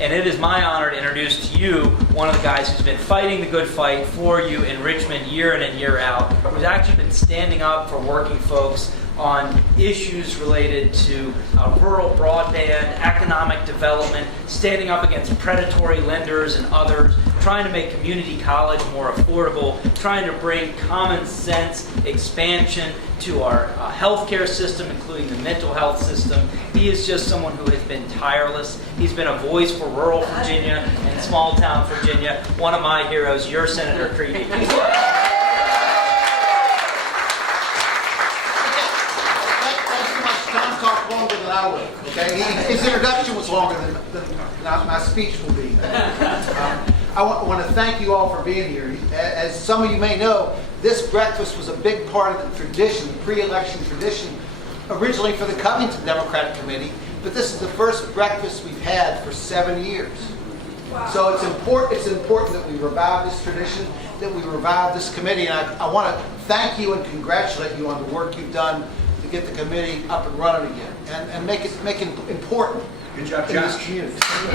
And it is my honor to introduce to you one of the guys who's been fighting the good fight for you in Richmond year in and year out, who's actually been standing up for working folks on issues related to rural broadband, economic development, standing up against predatory lenders and others, trying to make community college more affordable, trying to bring common sense expansion to our healthcare system, including the mental health system. He is just someone who has been tireless. He's been a voice for rural Virginia and small town Virginia. One of my heroes, your Senator Creigh Deeds. Longer than I will. Okay, his introduction was longer than my speech will be. I want to thank you all for being here. As some of you may know, this breakfast was a big part of the tradition, the pre-election tradition, originally for the Covington Democratic Committee. But this is the first breakfast we've had for 7 years. Wow. So it's important that we revive this tradition, that we revive this committee, and I want to thank you and congratulate you on the work you've done to get the committee up and running again, and make it important. Good job, in Josh. this community. I've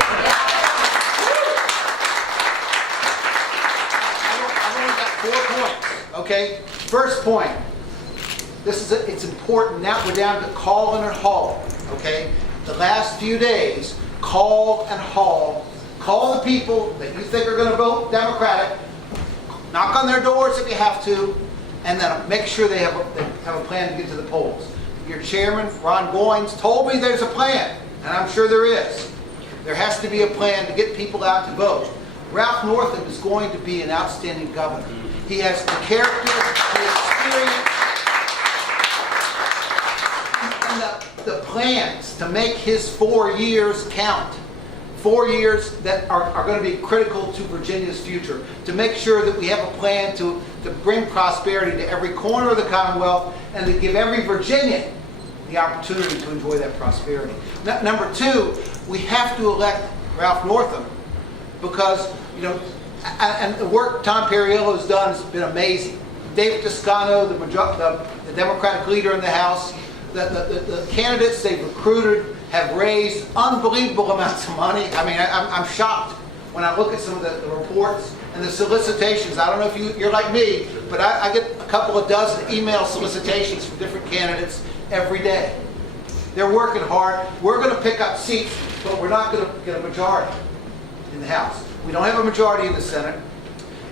only got 4 points. Okay, first point. It's important. Now we're down to call and haul. Okay, the last few days, call and haul. Call the people that you think are going to vote Democratic. Knock on their doors if you have to. And then make sure they have a plan to get to the polls. Your chairman, Ron Goins, told me there's a plan, and I'm sure there is. There has to be a plan to get people out to vote. Ralph Northam is going to be an outstanding governor. He has the character, the experience, and the plans to make his 4 years count. 4 years that are going to be critical to Virginia's future, to make sure that we have a plan to bring prosperity to every corner of the Commonwealth and to give every Virginian the opportunity to enjoy that prosperity. Number 2, we have to elect Ralph Northam because, and the work Tom Perriello has done has been amazing. David Toscano, the Democratic leader in the House, the candidates they've recruited have raised unbelievable amounts of money. I mean, I'm shocked when I look at some of the reports and the solicitations. I don't know if you're like me, but I get a couple of dozen email solicitations from different candidates every day. They're working hard. We're going to pick up seats, but we're not going to get a majority in the House. We don't have a majority in the Senate.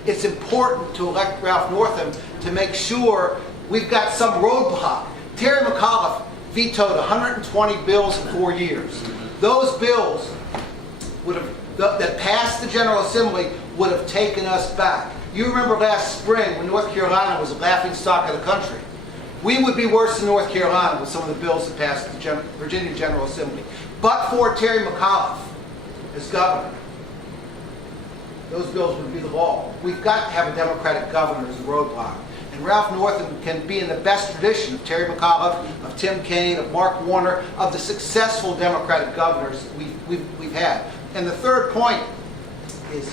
It's important to elect Ralph Northam to make sure we've got some roadblock. Terry McAuliffe vetoed 120 bills in 4 years. Those bills that passed the General Assembly would have taken us back. You remember last spring when North Carolina was a laughingstock of the country. We would be worse than North Carolina with some of the bills that passed the Virginia General Assembly. But for Terry McAuliffe as governor, those bills would be the law. We've got to have a Democratic governor as a roadblock. And Ralph Northam can be in the best tradition of Terry McAuliffe, of Tim Kaine, of Mark Warner, of the successful Democratic governors we've had. And the third point is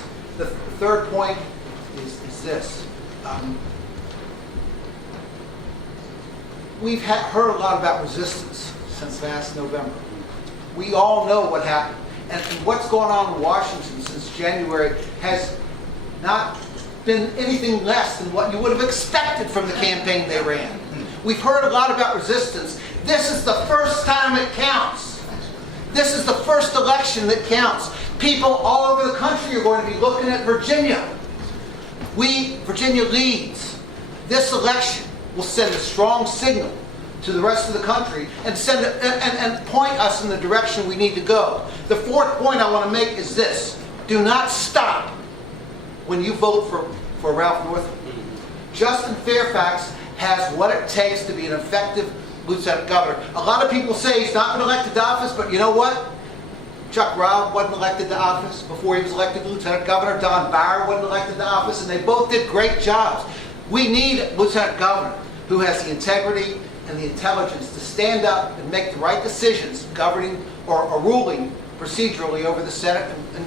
this. We've heard a lot about resistance since last November. We all know what happened. And what's going on in Washington since January has not been anything less than what you would have expected from the campaign they ran. We've heard a lot about resistance. This is the first time it counts. This is the first election that counts. People all over the country are going to be looking at Virginia. Virginia leads. This election will send a strong signal to the rest of the country and point us in the direction we need to go. The fourth point I want to make is this. Do not stop when you vote for Ralph Northam. Justin Fairfax has what it takes to be an effective lieutenant governor. A lot of people say he's not been elected to office, but you know what? Chuck Robb wasn't elected to office before he was elected to lieutenant governor. Don Byer wasn't elected to office, and they both did great jobs. We need a lieutenant governor who has the integrity and the intelligence to stand up and make the right decisions governing or ruling procedurally over the Senate and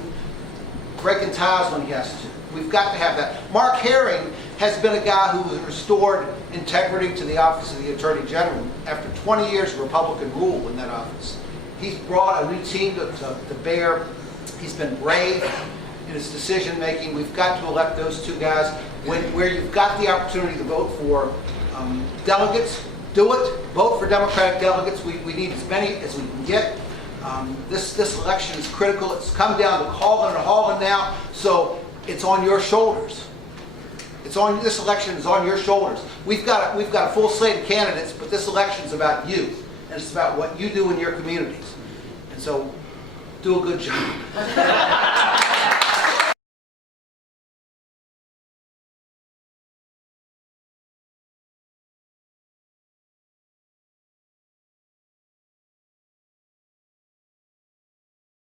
breaking ties when he has to. We've got to have that. Mark Herring has been a guy who has restored integrity to the office of the Attorney General after 20 years of Republican rule in that office. He's brought a new team to bear He's been brave in his decision making. We've got to elect those two guys. Where you've got the opportunity to vote for delegates, do it. Vote for Democratic delegates. We need as many as we can get. This election is critical. It's come down to Haughland and Haughland now, so it's on your shoulders. This election is on your shoulders. We've got a full slate of candidates, but this election is about you, and it's about what you do in your communities. And so, do a good job.